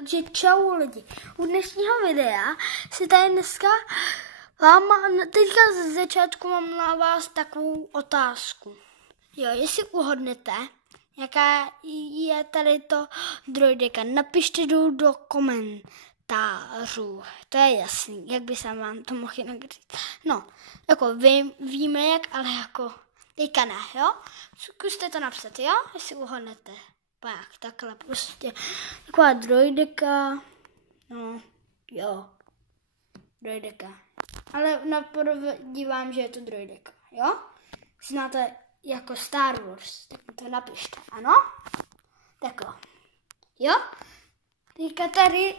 Takže čau lidi, u dnešního videa si tady dneska teďka z začátku mám na vás takovou otázku. Jo, jestli uhodnete, jaká je tady to droideka, napište do komentářů. To je jasný, jak by se vám to mohl jinak říct. No, jako víme jak, ale jako teďka ne, jo? Zkuste to napsat, jo? Jestli uhodnete. Pak takhle prostě taková droideka, no jo, droideka. Ale naprvé dívám, že je to droideka, jo? Znáte jako Star Wars, tak mi to napište, ano? Takhle, jo? Teďka tady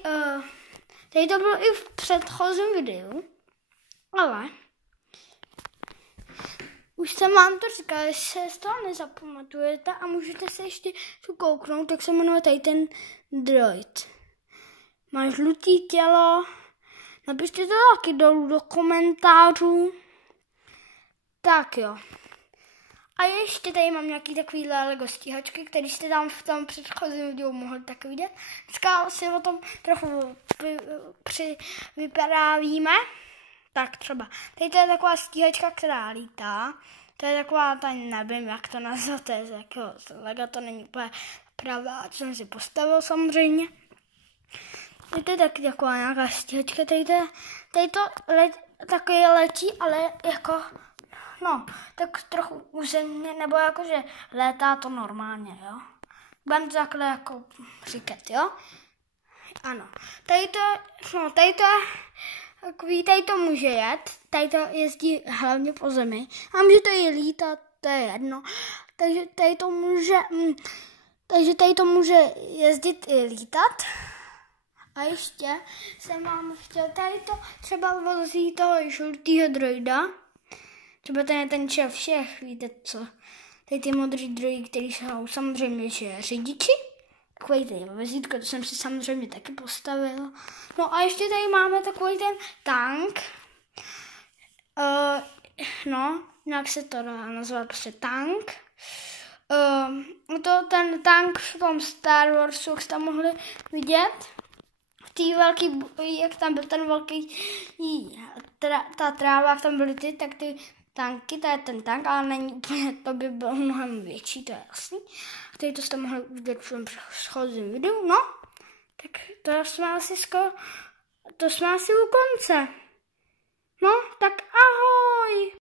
to bylo i v předchozím videu, ale už jsem vám to říkala, jestli se z toho nezapamatujete a můžete se ještě tu kouknout, tak se jmenuje tady ten droid. Má žlutý tělo, napište to taky dolů do komentářů. Tak jo. A ještě tady mám nějaký takový Lego stíhačky, který jste tam v tom předchozím videu mohli tak vidět. Dneska si o tom trochu vyprávíme. Tak třeba, tady to je taková stíhačka, která lítá. To je taková, nevím, jak to nazvat, to je jako Lego, to není úplně pravda, co jsem si postavil samozřejmě. To je taky taková nějaká stíhačka, tady to taky letí, ale jako, no, tak trochu územně, nebo jakože létá to normálně, jo. Budeme to takhle jako říkat, jo. Ano, tady to může jet, tady to jezdí hlavně po zemi a může to i lítat, to je jedno. Takže tady to může jezdit i lítat. A ještě jsem vám chtěl tady to třeba vozí toho žlutýho droida. Třeba ten je ten šéf všech, víte co. Tady ty modrý droidy, který jsou samozřejmě řidiči. Takový ten vozítko, to jsem si samozřejmě taky postavil. No a ještě tady máme takový ten tank. No, nějak se to dá nazvat prostě tank. Ten tank v tom Star Warsu, jak jste mohli vidět. V té velký, jak tam byl ten velký, ta tráva, jak tam byly tak ty tanky, to je ten tank, ale není úplně, to by bylo mnohem větší, to je jasný. A tady to jste mohli vidět v tom předchozím videu, no. Tak to jsme asi u konce. No, tak ahoj!